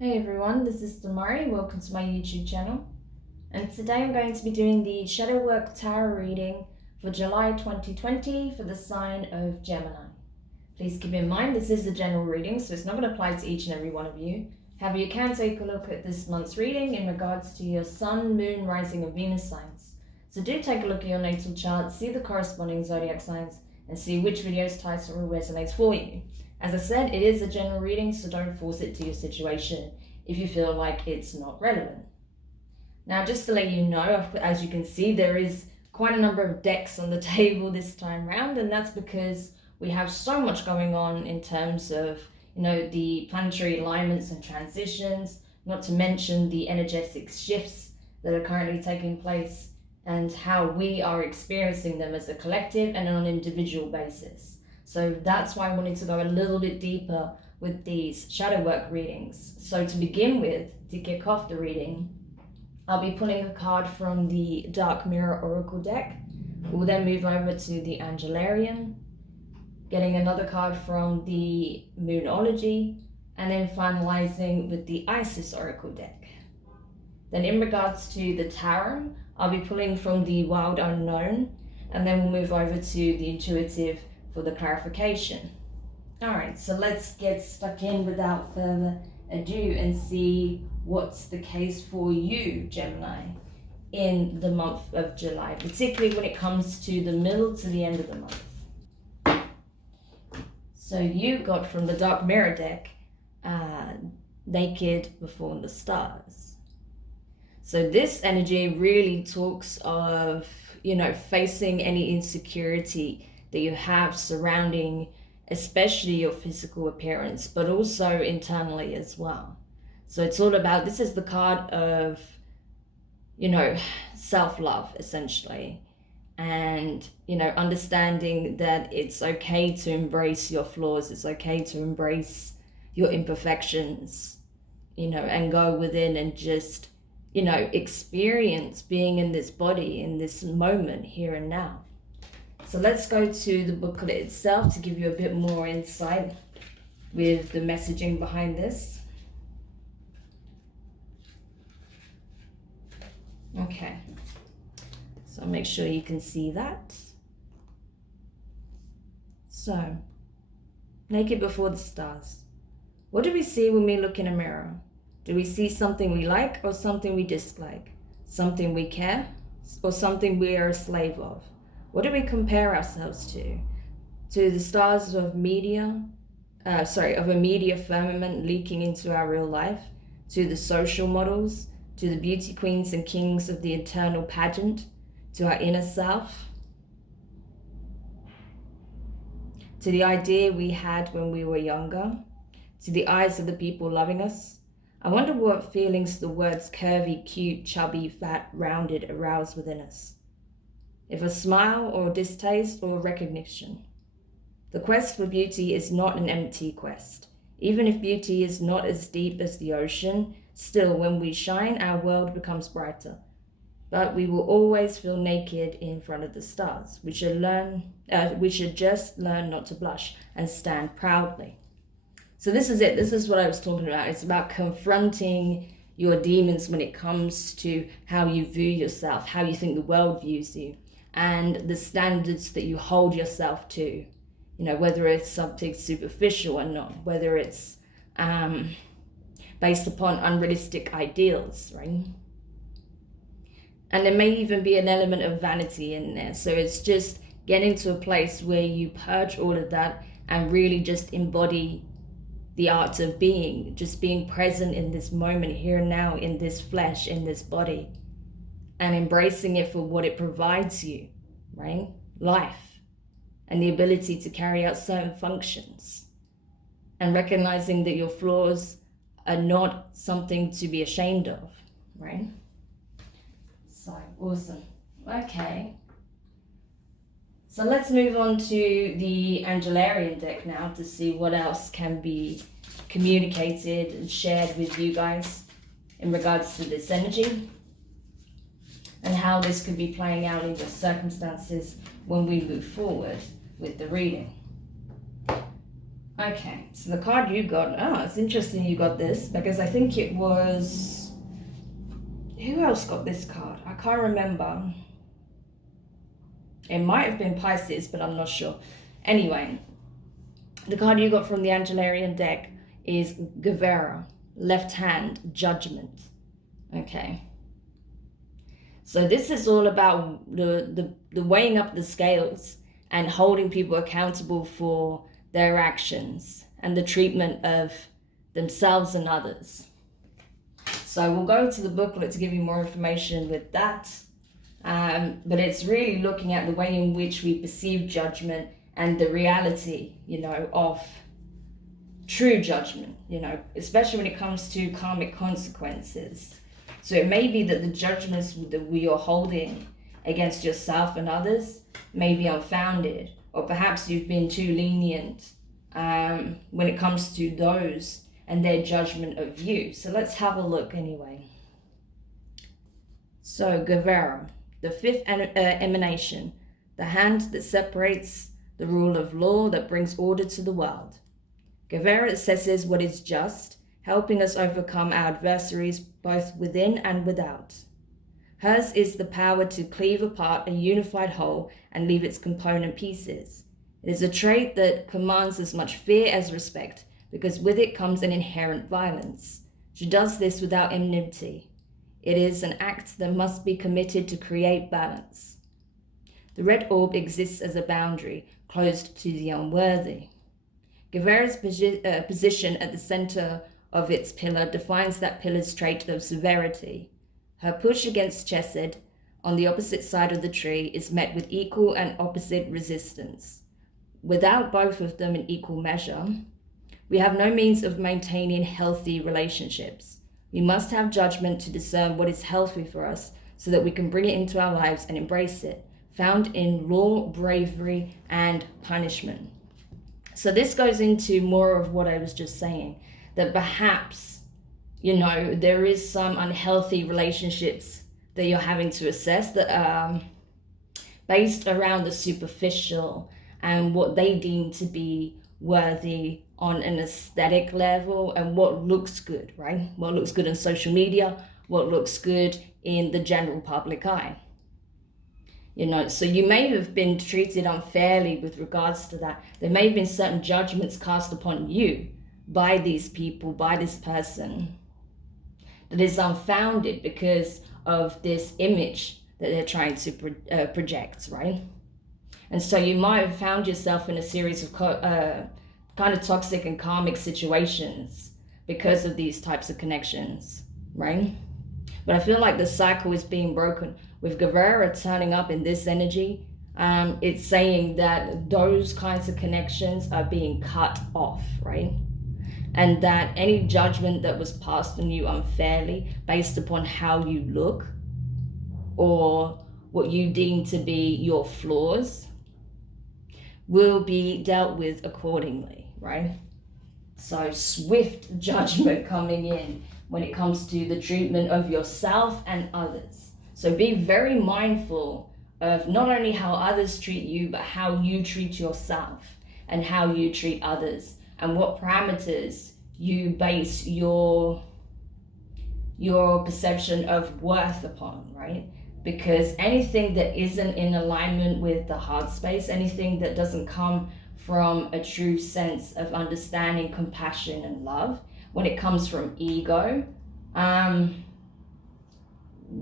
Hey everyone, this is Demari. Welcome to my YouTube channel. And today I'm going to be doing the Shadow Work Tarot reading for July 2020 for the sign of Gemini. Please keep in mind this is a general reading, so it's not going to apply to each and every one of you. However, you can take a look at this month's reading in regards to your Sun, Moon, Rising, and Venus signs. So do take a look at your natal chart, see the corresponding zodiac signs, and see which video's title resonates for you. As I said, it is a general reading, so don't force it to your situation if you feel like it's not relevant. Now, just to let you know, as you can see, there is quite a number of decks on the table this time round, and that's because we have so much going on in terms of, the planetary alignments and transitions, not to mention the energetic shifts that are currently taking place and how we are experiencing them as a collective and on an individual basis. So that's why I wanted to go a little bit deeper with these shadow work readings. So to begin with, to kick off the reading, I'll be pulling a card from the Dark Mirror Oracle deck. We'll then move over to the Angelarium, getting another card from the Moonology, and then finalizing with the Isis Oracle deck. Then in regards to the Tarot, I'll be pulling from the Wild Unknown, and then we'll move over to the Intuitive for the clarification. Alright, so let's get stuck in without further ado and see what's the case for you, Gemini, in the month of July, particularly when it comes to the middle to the end of the month. So you got from the Dark Mirror deck, Naked Before the Stars. So this energy really talks of, facing any insecurity that you have surrounding especially your physical appearance, but also internally as well. So it's all about, this is the card of, self-love essentially. And, understanding that it's okay to embrace your flaws, it's okay to embrace your imperfections, and go within and just, experience being in this body, in this moment, here and now. So let's go to the booklet itself to give you a bit more insight with the messaging behind this. Okay, so make sure you can see that. So, Naked Before the Stars. What do we see when we look in a mirror? Do we see something we like or something we dislike? Something we care or something we are a slave of? What do we compare ourselves to? To the stars of a media firmament leaking into our real life? To the social models? To the beauty queens and kings of the eternal pageant? To our inner self? To the idea we had when we were younger? To the eyes of the people loving us? I wonder what feelings the words curvy, cute, chubby, fat, rounded arouse within us. If a smile or distaste or recognition. The quest for beauty is not an empty quest. Even if beauty is not as deep as the ocean, still when we shine, our world becomes brighter. But we will always feel naked in front of the stars. We should just learn not to blush and stand proudly. So this is it. This is what I was talking about. It's about confronting your demons when it comes to how you view yourself, how you think the world views you, and the standards that you hold yourself to, whether it's something superficial or not, whether it's based upon unrealistic ideals, right? And there may even be an element of vanity in there. So it's just getting to a place where you purge all of that and really just embody the art of being, just being present in this moment, here and now, in this flesh, in this body, and embracing it for what it provides you, right? Life and the ability to carry out certain functions, and recognizing that your flaws are not something to be ashamed of, right? So awesome. Okay. So let's move on to the Angelarium deck now to see what else can be communicated and shared with you guys in regards to this energy and how this could be playing out in your circumstances when we move forward with the reading. Okay, so the card you got, it's interesting you got this because I think it was, who else got this card? I can't remember. It might have been Pisces, but I'm not sure. Anyway, the card you got from the Angelarium deck is Guevara, left hand, judgment. Okay. So this is all about the weighing up the scales and holding people accountable for their actions and the treatment of themselves and others. So we'll go to the booklet to give you more information with that. But it's really looking at the way in which we perceive judgment and the reality, of true judgment, especially when it comes to karmic consequences. So it may be that the judgments that we are holding against yourself and others may be unfounded, or perhaps you've been too lenient when it comes to those and their judgment of you. So let's have a look anyway. So Guevara, the fifth emanation, the hand that separates the rule of law that brings order to the world. Guevara assesses what is just, helping us overcome our adversaries both within and without. Hers is the power to cleave apart a unified whole and leave its component pieces. It is a trait that commands as much fear as respect, because with it comes an inherent violence. She does this without enmity. It is an act that must be committed to create balance. The red orb exists as a boundary, closed to the unworthy. Guevara's position at the center of its pillar defines that pillar's trait of severity. Her push against Chesed, on the opposite side of the tree, is met with equal and opposite resistance. Without both of them in equal measure, we have no means of maintaining healthy relationships. We must have judgment to discern what is healthy for us so that we can bring it into our lives and embrace it, found in law, bravery, and punishment. So this goes into more of what I was just saying, that perhaps, there is some unhealthy relationships that you're having to assess that are based around the superficial and what they deem to be worthy on an aesthetic level and what looks good, right? What looks good on social media, what looks good in the general public eye. So you may have been treated unfairly with regards to that. There may have been certain judgments cast upon you by these people, by this person, that is unfounded because of this image that they're trying to project, right? And so you might have found yourself in a series of kind of toxic and karmic situations because of these types of connections, right? But I feel like the cycle is being broken. With Guevara turning up in this energy, it's saying that those kinds of connections are being cut off, right? And that any judgment that was passed on you unfairly based upon how you look or what you deem to be your flaws will be dealt with accordingly, right? So swift judgment coming in when it comes to the treatment of yourself and others. So be very mindful of not only how others treat you, but how you treat yourself and how you treat others and what parameters you base your perception of worth upon, right? Because anything that isn't in alignment with the heart space, anything that doesn't come from a true sense of understanding, compassion, and love, when it comes from ego,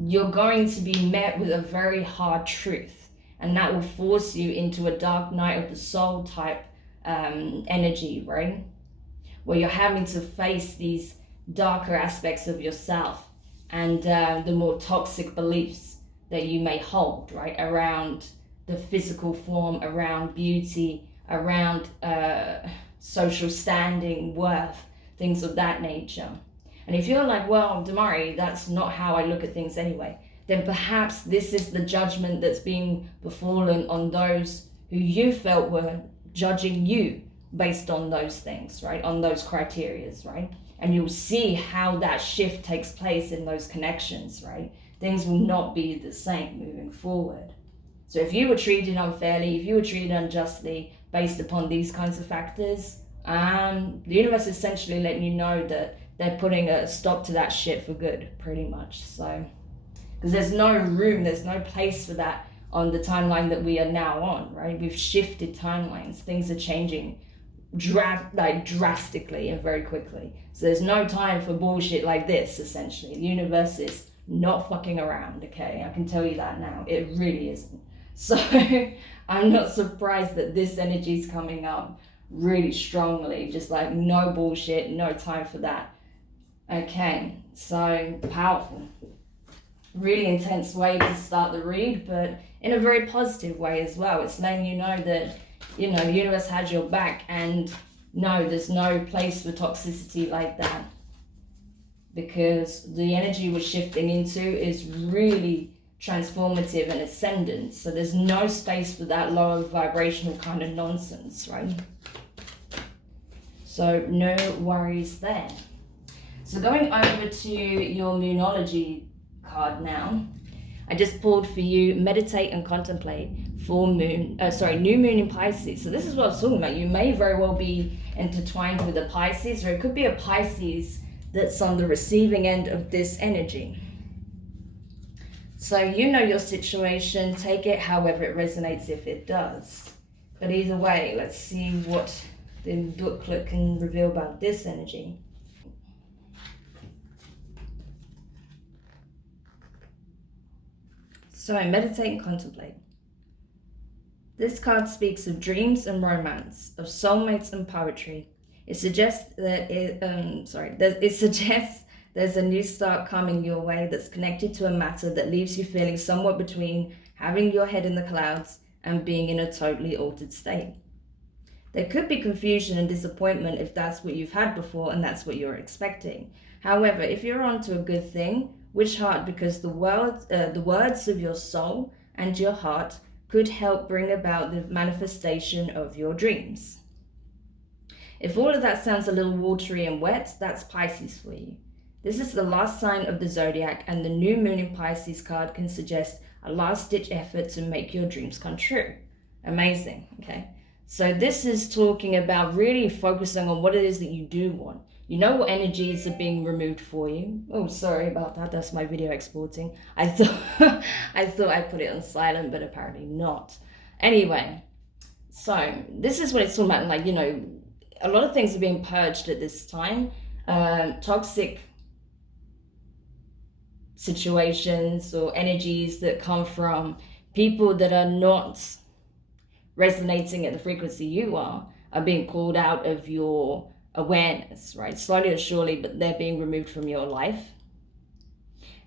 you're going to be met with a very hard truth, and that will force you into a dark night of the soul type energy, right? Where you're having to face these darker aspects of yourself and the more toxic beliefs that you may hold, right? Around the physical form, around beauty, around social standing, worth, things of that nature. And if you're like, well, Demari, that's not how I look at things anyway, then perhaps this is the judgment that's being befallen on those who you felt were judging you based on those things, right? On those criterias, right? And you'll see how that shift takes place in those connections, right? Things will not be the same moving forward. So if you were treated unfairly, if you were treated unjustly based upon these kinds of factors, The universe is essentially letting you know that they're putting a stop to that shit for good, pretty much. So, because there's no room, there's no place for that on the timeline that we are now on, right? We've shifted timelines. Things are changing drastically and very quickly. So there's no time for bullshit like this, essentially. The universe is not fucking around, okay? I can tell you that now. It really isn't. So I'm not surprised that this energy is coming up really strongly. Just like no bullshit, no time for that. Okay, so powerful. Really intense way to start the read, but in a very positive way as well. It's letting you know that, you know, the universe has your back, and no, there's no place for toxicity like that, because the energy we're shifting into is really transformative and ascendant. So there's no space for that lower vibrational kind of nonsense, right? So no worries there. So going over to your Moonology card now, I just pulled for you meditate and contemplate new moon in Pisces. So this is what I was talking about. You may very well be intertwined with a Pisces, or it could be a Pisces that's on the receiving end of this energy. So you know your situation, take it however it resonates, if it does. But either way, let's see what the booklet can reveal about this energy. So meditate and contemplate. This card speaks of dreams and romance, of soulmates and poetry. It suggests that there's a new start coming your way that's connected to a matter that leaves you feeling somewhat between having your head in the clouds and being in a totally altered state. There could be confusion and disappointment if that's what you've had before and that's what you're expecting. However, if you're onto a good thing, wish hard, because the words of your soul and your heart could help bring about the manifestation of your dreams. If all of that sounds a little watery and wet, that's Pisces for you. This is the last sign of the zodiac, and the new moon in Pisces card can suggest a last-ditch effort to make your dreams come true. Amazing, okay? So this is talking about really focusing on what it is that you do want. You know what energies are being removed for you. Oh, sorry about that. That's my video exporting. I thought I put it on silent, but apparently not. Anyway, so this is what it's talking about. Like, you know, a lot of things are being purged at this time. Toxic situations or energies that come from people that are not resonating at the frequency you are being pulled out of your awareness, right? Slowly or surely, but they're being removed from your life.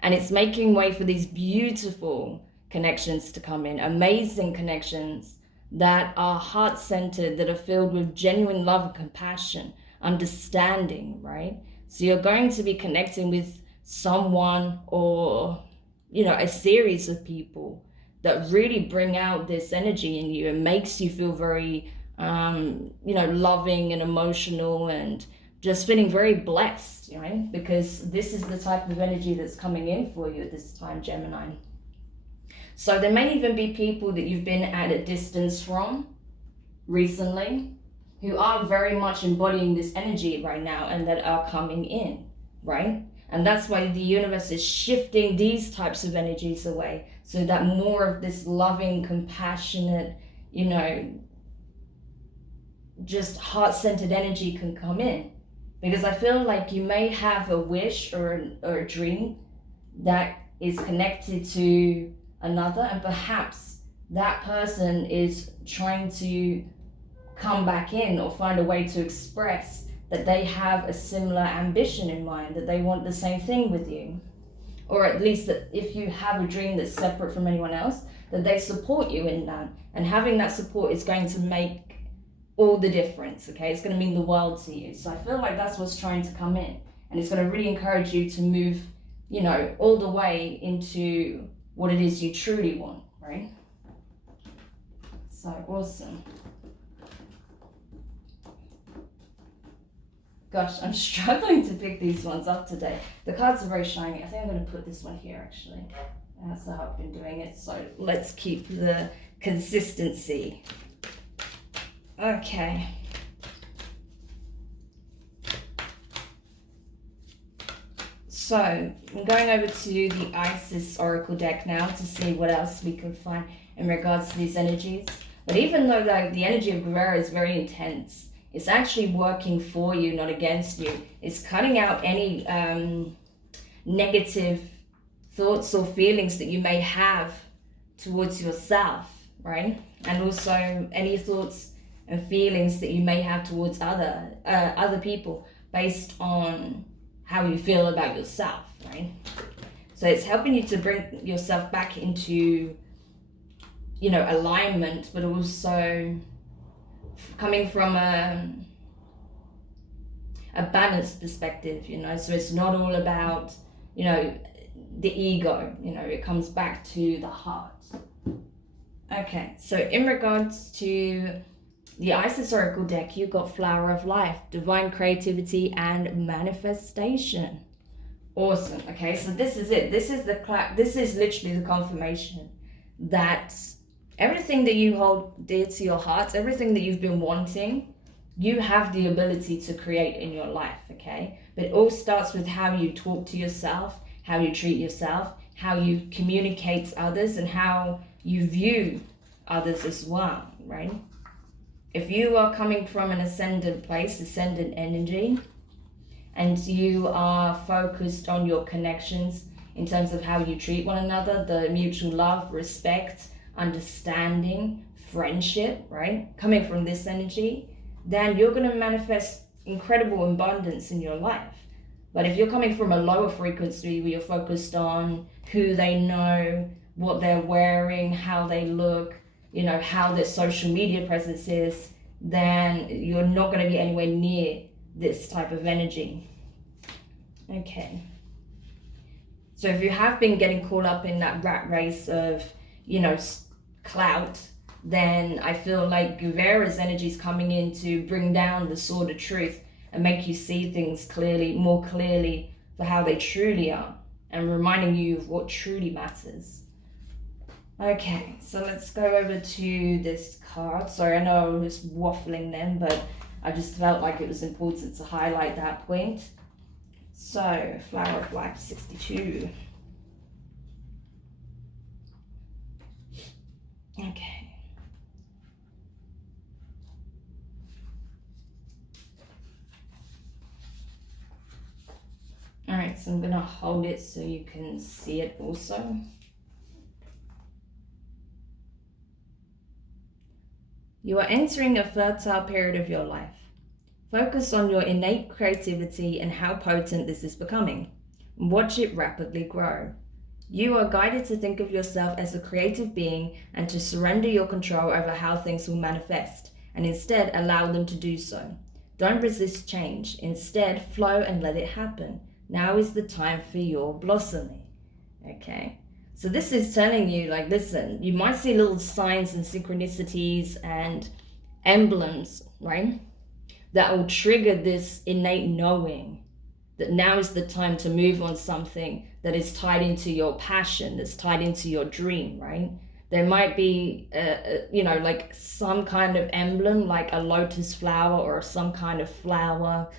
And it's making way for these beautiful connections to come in, amazing connections that are heart-centered, that are filled with genuine love and compassion, understanding, right? So you're going to be connecting with someone, or, you know, a series of people that really bring out this energy in you and makes you feel very you know, loving and emotional and just feeling very blessed, you know, because this is the type of energy that's coming in for you at this time, Gemini. So there may even be people that you've been at a distance from recently who are very much embodying this energy right now and that are coming in, right? And that's why the universe is shifting these types of energies away, so that more of this loving, compassionate, you know, just heart-centered energy can come in. Because I feel like you may have a wish or a dream that is connected to another, and perhaps that person is trying to come back in or find a way to express that they have a similar ambition in mind, that they want the same thing with you. Or at least that if you have a dream that's separate from anyone else, that they support you in that. And having that support is going to make all the difference, okay? It's going to mean the world to you. So I feel like that's what's trying to come in. And it's going to really encourage you to move, you know, all the way into what it is you truly want, right? So awesome. Gosh, I'm struggling to pick these ones up today. The cards are very shiny. I think I'm going to put this one here, actually. That's how I've been doing it. So let's keep the consistency. Okay. So I'm going over to the Isis Oracle deck now to see what else we can find in regards to these energies. But even though the energy of Guerrero is very intense, it's actually working for you, not against you. It's cutting out any negative thoughts or feelings that you may have towards yourself, right? And also any thoughts and feelings that you may have towards other people based on how you feel about yourself, right? So it's helping you to bring yourself back into, you know, alignment, but also coming from a balanced perspective, you know. So it's not all about, you know, the ego, you know, it comes back to the heart. Okay, so in regards to the Isis Oracle deck, you got Flower of Life, Divine Creativity and Manifestation. Awesome. Okay, so this is it. This is literally the confirmation that everything that you hold dear to your heart, everything that you've been wanting, you have the ability to create in your life, okay? But it all starts with how you talk to yourself, how you treat yourself, how you communicate to others, and how you view others as well, right? If you are coming from an ascendant place, ascendant energy, and you are focused on your connections in terms of how you treat one another, the mutual love, respect, understanding, friendship, right? Coming from this energy, then you're going to manifest incredible abundance in your life. But if you're coming from a lower frequency where you're focused on who they know, what they're wearing, how they look, you know, how their social media presence is, then you're not going to be anywhere near this type of energy. Okay. So if you have been getting caught up in that rat race of, you know, clout, then I feel like Guevara's energy is coming in to bring down the sword of truth and make you see things clearly, more clearly for how they truly are, and reminding you of what truly matters. Okay, so let's go over to this card. Sorry, I know I was waffling then, but I just felt like it was important to highlight that point. So, Flower of Life 62. Okay. Alright, so I'm going to hold it so you can see it also. You are entering a fertile period of your life. Focus on your innate creativity and how potent this is becoming. Watch it rapidly grow. You are guided to think of yourself as a creative being and to surrender your control over how things will manifest, and instead allow them to do so. Don't resist change. Instead, flow and let it happen. Now is the time for your blossoming. Okay? So this is telling you, like, listen, you might see little signs and synchronicities and emblems, right? That will trigger this innate knowing that now is the time to move on something that is tied into your passion, that's tied into your dream, right? There might be, you know, like some kind of emblem, like a lotus flower or some kind of flower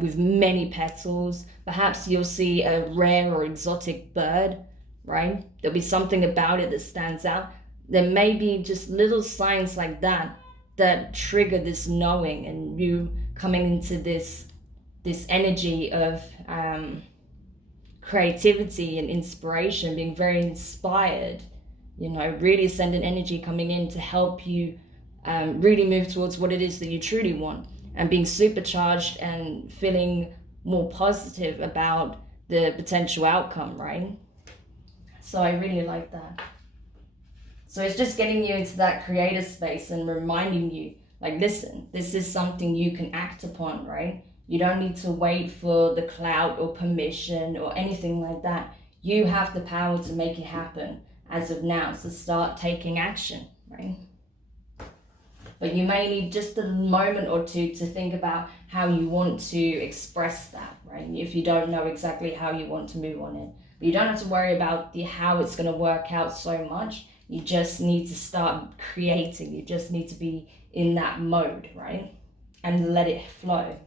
with many petals. Perhaps you'll see a rare or exotic bird, right? There'll be something about it that stands out. There may be just little signs like that that trigger this knowing and you coming into this energy of creativity and inspiration, being very inspired, you know, really ascendant energy coming in to help you really move towards what it is that you truly want, and being supercharged and feeling more positive about the potential outcome, right? So I really like that. So it's just getting you into that creative space and reminding you, like, listen, this is something you can act upon, right? You don't need to wait for the clout or permission or anything like that. You have the power to make it happen as of now. So start taking action, right? But you may need just a moment or two to think about how you want to express that, right? If you don't know exactly how you want to move on it. But you don't have to worry about how it's going to work out so much. You just need to start creating. You just need to be in that mode, right? And let it flow.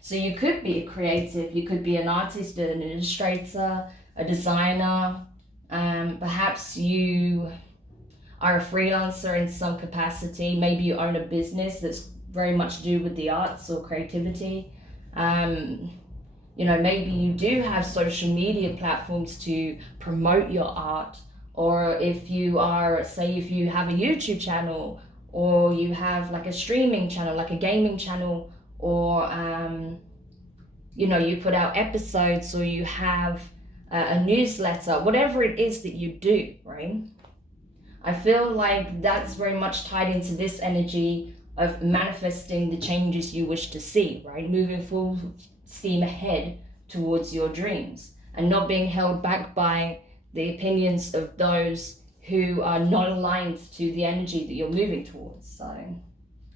So you could be a creative, you could be an artist, an illustrator, a designer. Perhaps you are a freelancer in some capacity. Maybe you own a business that's very much to do with the arts or creativity. You know, maybe you do have social media platforms to promote your art. Or if you are, say, if you have a YouTube channel, or you have like a streaming channel, like a gaming channel, or you know, you put out episodes, or you have a newsletter, whatever it is that you do, right? I feel like that's very much tied into this energy of manifesting the changes you wish to see, right? Moving full steam ahead towards your dreams and not being held back by the opinions of those who are not aligned to the energy that you're moving towards. So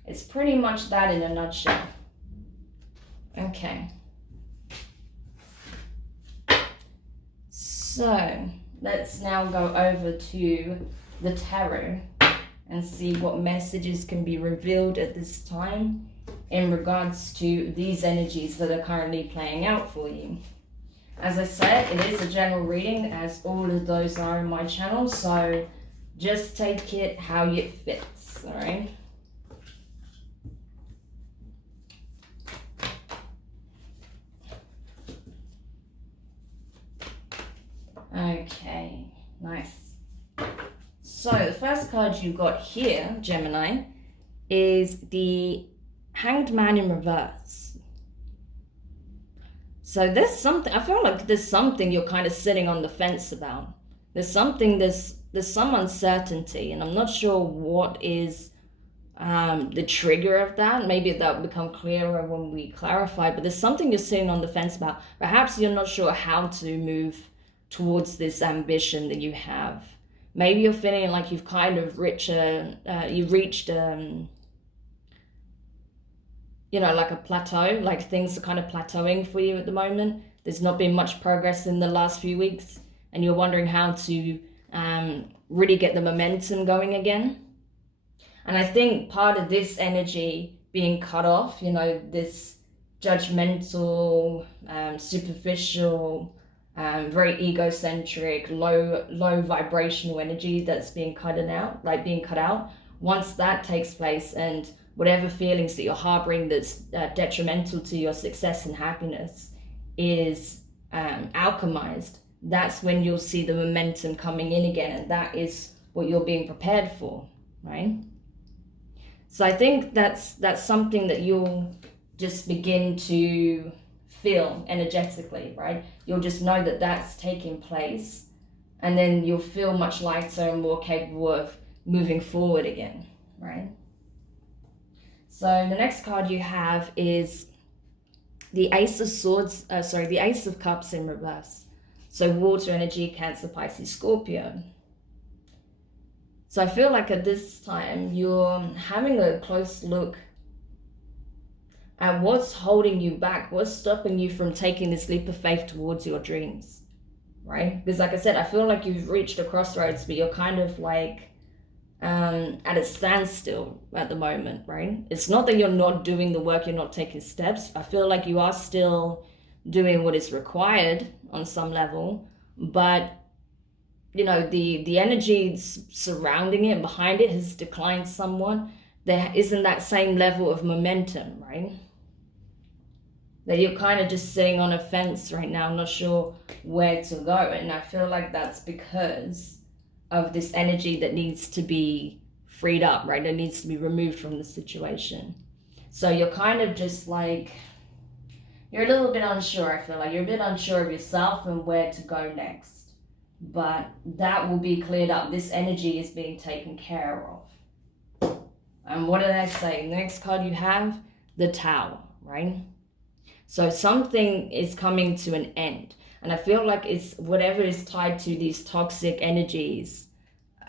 it's pretty much that in a nutshell. Okay. So let's now go over to the tarot and see what messages can be revealed at this time in regards to these energies that are currently playing out for you. As I said, it is a general reading, as all of those are in my channel, so just take it how it fits, all right? Okay, nice. So the first card you got here, Gemini, is the Hanged Man in reverse. So there's something, I feel like there's something you're kind of sitting on the fence about. There's some uncertainty, and I'm not sure what is the trigger of that. Maybe that will become clearer when we clarify, but there's something you're sitting on the fence about. Perhaps you're not sure how to move towards this ambition that you have. Maybe you're feeling like you've kind of reached you know, like a plateau, like things are kind of plateauing for you at the moment. There's not been much progress in the last few weeks, and you're wondering how to really get the momentum going again. And I think part of this energy being cut off, you know, this judgmental, superficial, very egocentric, low vibrational energy that's being cut out. Once that takes place, and whatever feelings that you're harboring that's detrimental to your success and happiness is alchemized, that's when you'll see the momentum coming in again, and that is what you're being prepared for, right? So I think that's something that you'll just begin to feel energetically, right? You'll just know that that's taking place, and then you'll feel much lighter and more capable of moving forward again, right? So the next card you have is the Ace of Swords, the Ace of Cups in reverse. So water energy, Cancer, Pisces, Scorpio. So I feel like at this time you're having a close look at what's holding you back, what's stopping you from taking this leap of faith towards your dreams, right? Because like I said, I feel like you've reached a crossroads, but you're kind of like at a standstill at the moment, right? It's not that you're not doing the work, you're not taking steps. I feel like you are still doing what is required on some level, but you know, the energy surrounding it and behind it has declined somewhat. There isn't that same level of momentum, right? That you're kind of just sitting on a fence right now, not sure where to go. And I feel like that's because of this energy that needs to be freed up, right? That needs to be removed from the situation. So you're kind of just like, you're a little bit unsure, I feel like. You're a bit unsure of yourself and where to go next. But that will be cleared up. This energy is being taken care of. And what did I say? Next card you have, the Tower, right? So something is coming to an end. And I feel like it's whatever is tied to these toxic energies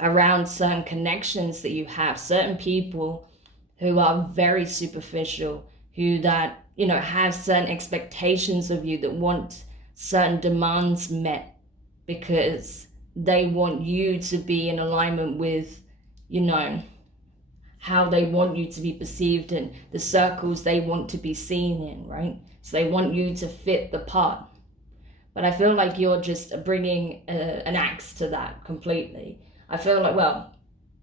around certain connections that you have, certain people who are very superficial, who that, you know, have certain expectations of you, that want certain demands met because they want you to be in alignment with, you know, how they want you to be perceived and the circles they want to be seen in, right? So they want you to fit the part. But I feel like you're just bringing an axe to that completely. I feel like, well,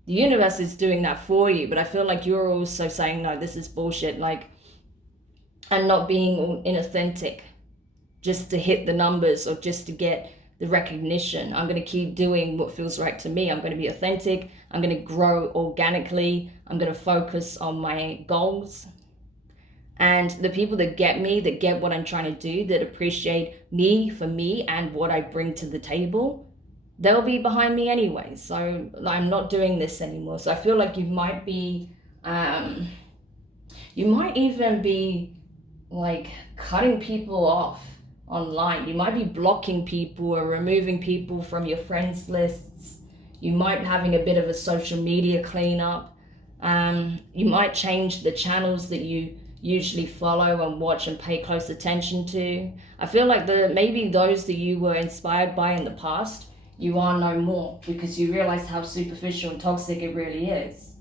the universe is doing that for you, but I feel like you're also saying, no, this is bullshit, like, and not being inauthentic just to hit the numbers or just to get the recognition. I'm going to keep doing what feels right to me. I'm going to be authentic. I'm going to grow organically. I'm going to focus on my goals. And the people that get me, that get what I'm trying to do, that appreciate me for me and what I bring to the table, they'll be behind me anyway. So I'm not doing this anymore. So I feel like you might be, you might even be like cutting people off online. You might be blocking people or removing people from your friends lists. You might be having a bit of a social media cleanup. You might change the channels that you usually follow and watch and pay close attention to. I feel like maybe those that you were inspired by in the past, you are no more, because you realize how superficial and toxic it really is.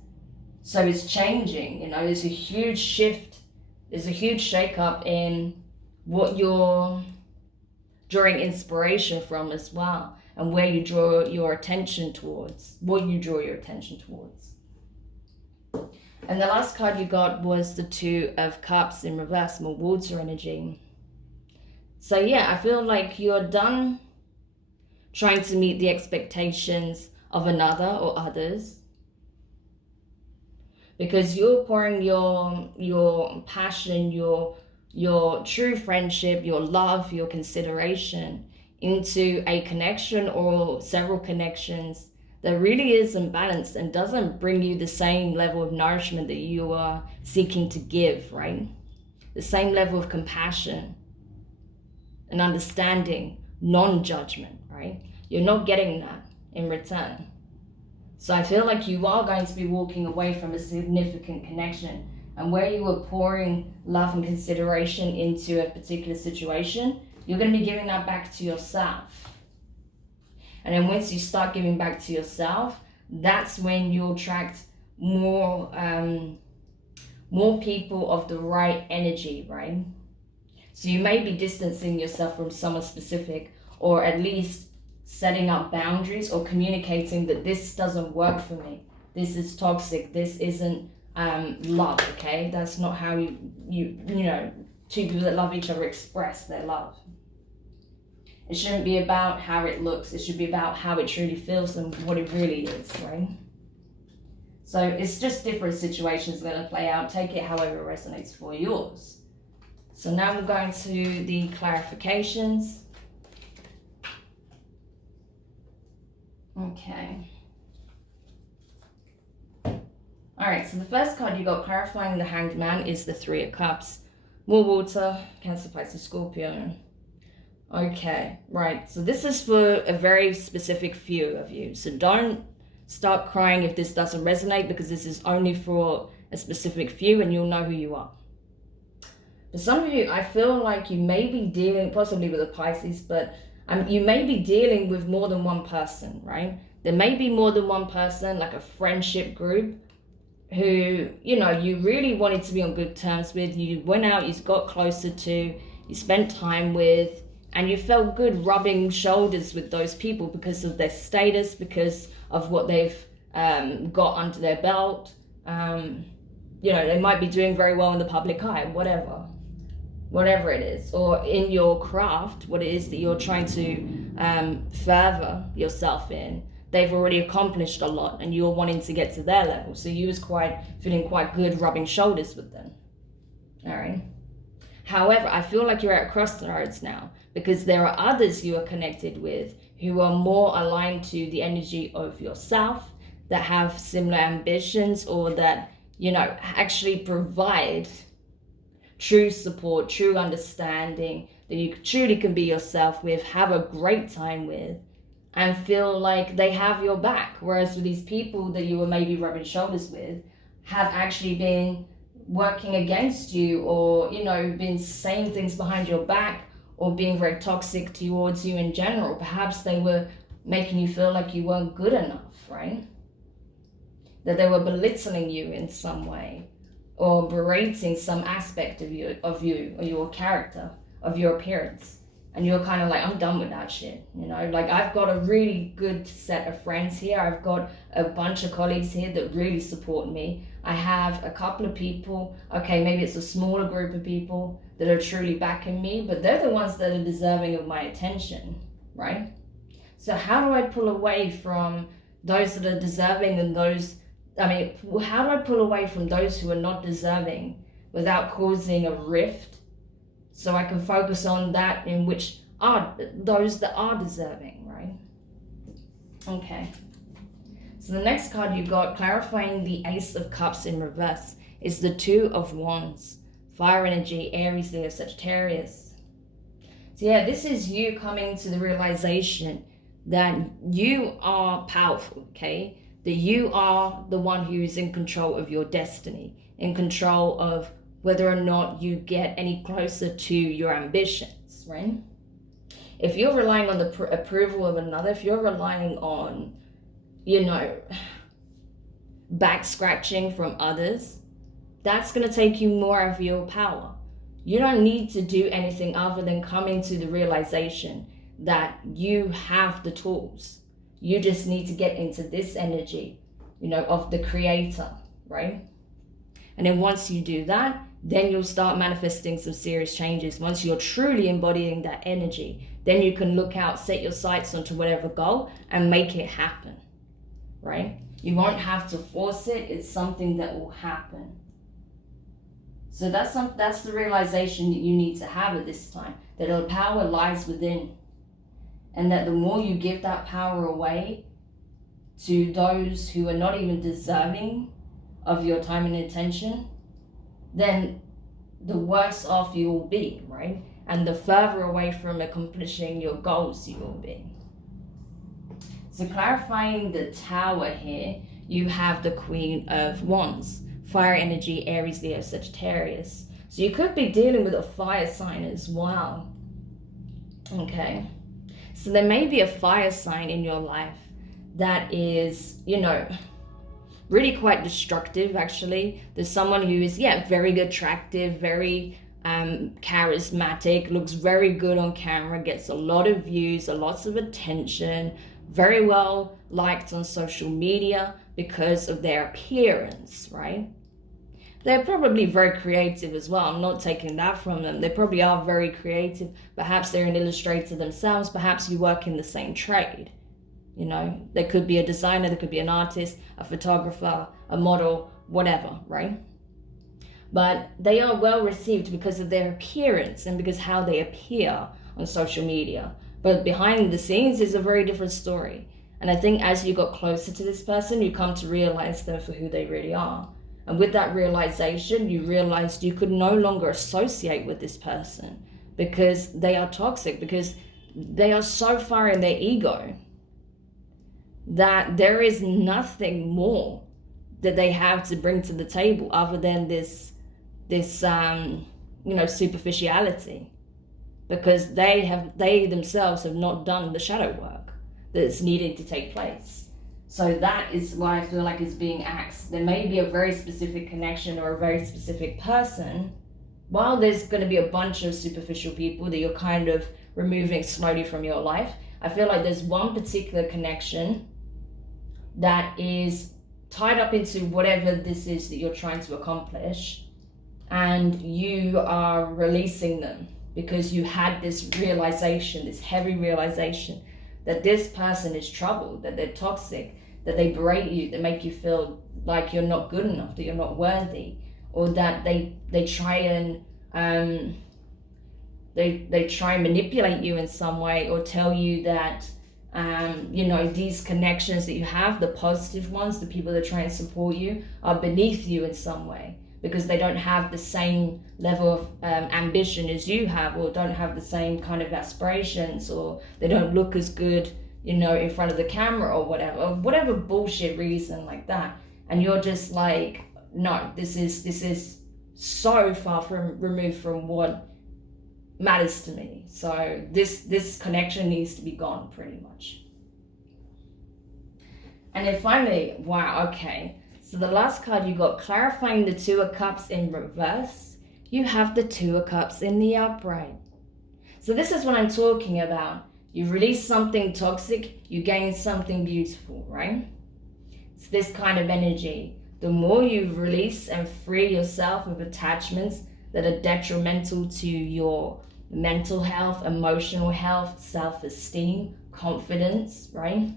So it's changing, you know, there's a huge shift, there's a huge shake-up in what you're drawing inspiration from as well, and where you draw your attention towards, what you draw your attention towards. And the last card you got was the Two of Cups in reverse, more water energy. So yeah, I feel like you're done trying to meet the expectations of another or others, because you're pouring your passion, your true friendship, your love, your consideration into a connection or several connections that really is imbalanced and doesn't bring you the same level of nourishment that you are seeking to give, right? The same level of compassion and understanding, non-judgment, right? You're not getting that in return. So I feel like you are going to be walking away from a significant connection, and where you were pouring love and consideration into a particular situation, you're going to be giving that back to yourself. And then once you start giving back to yourself, that's when you'll attract more people of the right energy, right? So you may be distancing yourself from someone specific, or at least setting up boundaries or communicating that this doesn't work for me. This is toxic. This isn't love, okay? That's not how you know, two people that love each other express their love. It shouldn't be about how it looks. It should be about how it truly feels and what it really is, right? So it's just different situations going to play out. Take it however it resonates for yours. So now we're going to the clarifications. Okay. Alright, so the first card you got clarifying the Hanged Man is the Three of Cups. More water, Cancer, Pisces, Scorpio. Okay, right. So this is for a very specific few of you. So don't start crying if this doesn't resonate, because this is only for a specific few and you'll know who you are. For some of you, I feel like you may be dealing, possibly with a Pisces, but you may be dealing with more than one person, right? There may be more than one person, like a friendship group, who, you know, you really wanted to be on good terms with. You went out, you got closer to, you spent time with, and you felt good rubbing shoulders with those people because of their status, because of what they've got under their belt. You know, they might be doing very well in the public eye, whatever it is, or in your craft, what it is that you're trying to further yourself in. They've already accomplished a lot and you're wanting to get to their level. So you was feeling quite good rubbing shoulders with them. All right. However, I feel like you're at crossroads now, because there are others you are connected with who are more aligned to the energy of yourself, that have similar ambitions, or that, you know, actually provide true support, true understanding, that you truly can be yourself with, have a great time with, and feel like they have your back. Whereas with these people that you were maybe rubbing shoulders with have actually been working against you, or, you know, been saying things behind your back, or being very toxic towards you in general. Perhaps they were making you feel like you weren't good enough, right? that they were belittling you in some way, or berating some aspect of you or your character, of your appearance. And you're kind of like, I'm done with that shit, you know? Like, I've got a really good set of friends here. I've got a bunch of colleagues here that really support me. I have a couple of people, okay, maybe it's a smaller group of people that are truly backing me, but they're the ones that are deserving of my attention, right? So how do I pull away from those that are deserving and those, how do I pull away from those who are not deserving without causing a rift, so I can focus on that in which are those that are deserving, right? Okay. So the next card you got, clarifying the Ace of Cups in reverse, is the Two of Wands. Fire energy, Aries, Leo, Sagittarius. So yeah, this is you coming to the realization that you are powerful, okay? That you are the one who is in control of your destiny, in control of whether or not you get any closer to your ambitions, right? If you're relying on the approval of another, if you're relying on, you know, back scratching from others, that's going to take you more of your power. You don't need to do anything other than coming to the realization that you have the tools. You just need to get into this energy, you know, of the creator, right? And then once you do that, then you'll start manifesting some serious changes. Once you're truly embodying that energy, then you can look out, set your sights onto whatever goal and make it happen, right? You won't have to force it. It's something that will happen. So that's the realization that you need to have at this time, that the power lies within. And that the more you give that power away to those who are not even deserving of your time and attention, then the worse off you will be, right? And the further away from accomplishing your goals you will be. So clarifying the Tower here, you have the Queen of Wands. Fire energy, Aries, Leo, Sagittarius. So you could be dealing with a fire sign as well. Okay. So there may be a fire sign in your life that is, you know, really quite destructive, actually. There's someone who is, very attractive, very charismatic, looks very good on camera, gets a lot of views, lots of attention, very well liked on social media because of their appearance, right? They're probably very creative as well. I'm not taking that from them. They probably are very creative. Perhaps they're an illustrator themselves. Perhaps you work in the same trade. You know, there could be a designer, there could be an artist, a photographer, a model, whatever, right? But they are well received because of their appearance and because how they appear on social media. But behind the scenes is a very different story. And I think as you got closer to this person, you come to realize them for who they really are. And with that realization, you realized you could no longer associate with this person because they are toxic, because they are so far in their ego that there is nothing more that they have to bring to the table other than this superficiality, because they themselves have not done the shadow work that's needed to take place. So that is why I feel like it's being asked. There may be a very specific connection or a very specific person, while there's going to be a bunch of superficial people that you're kind of removing slowly from your life. I feel like there's one particular connection that is tied up into whatever this is that you're trying to accomplish, and you are releasing them because you had this realization, this heavy realization that this person is troubled, that they're toxic, that they berate you, that make you feel like you're not good enough, that you're not worthy, or that they try and they try and manipulate you in some way, or tell you that these connections that you have, the positive ones, the people that try and support you, are beneath you in some way because they don't have the same level of ambition as you have, or don't have the same kind of aspirations, or they don't look as good, in front of the camera, or whatever bullshit reason like that. And you're just like, no, this is so far removed from what matters to me. So this connection needs to be gone, pretty much. And then finally, wow, okay. So the last card you got, clarifying the Two of Cups in reverse. You have the Two of Cups in the upright. So this is what I'm talking about. You release something toxic, you gain something beautiful, right? It's this kind of energy. The more you release and free yourself of attachments that are detrimental to your mental health, emotional health, self-esteem, confidence, right?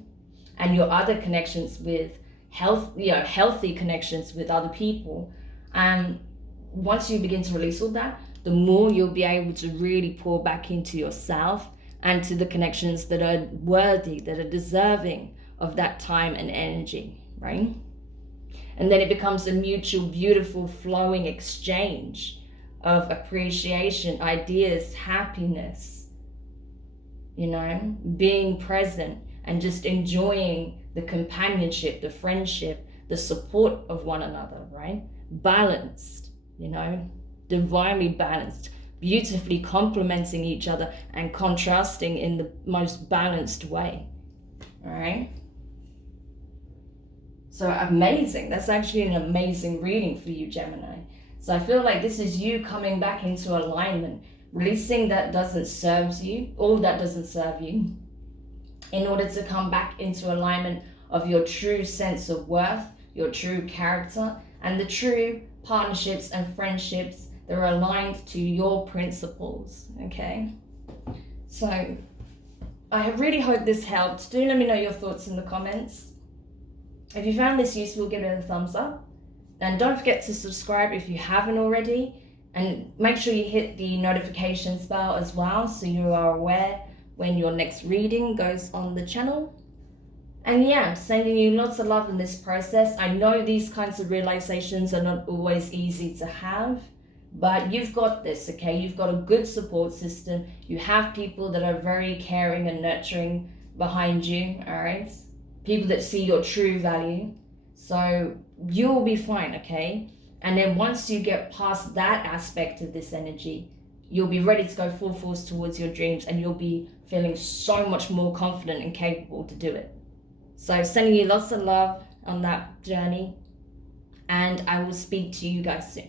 And your other connections with healthy connections with other people. Once you begin to release all that, the more you'll be able to really pour back into yourself and to the connections that are worthy, that are deserving of that time and energy, right? And then it becomes a mutual, beautiful, flowing exchange of appreciation, ideas, happiness, being present and just enjoying the companionship, the friendship, the support of one another, right? Balanced, divinely balanced, beautifully complementing each other and contrasting in the most balanced way, all right? So amazing. That's actually an amazing reading for you, Gemini. So I feel like this is you coming back into alignment, releasing that doesn't serve you, all that doesn't serve you, in order to come back into alignment of your true sense of worth, your true character, and the true partnerships and friendships that are aligned to your principles, okay? So I really hope this helped. Do let me know your thoughts in the comments. If you found this useful, give it a thumbs up. And don't forget to subscribe if you haven't already. And make sure you hit the notifications bell as well so you are aware when your next reading goes on the channel. And yeah, I'm sending you lots of love in this process. I know these kinds of realizations are not always easy to have, but you've got this, okay? You've got a good support system. You have people that are very caring and nurturing behind you, all right? People that see your true value. So you'll be fine, okay? And then once you get past that aspect of this energy, you'll be ready to go full force towards your dreams and you'll be feeling so much more confident and capable to do it. So sending you lots of love on that journey, and I will speak to you guys soon.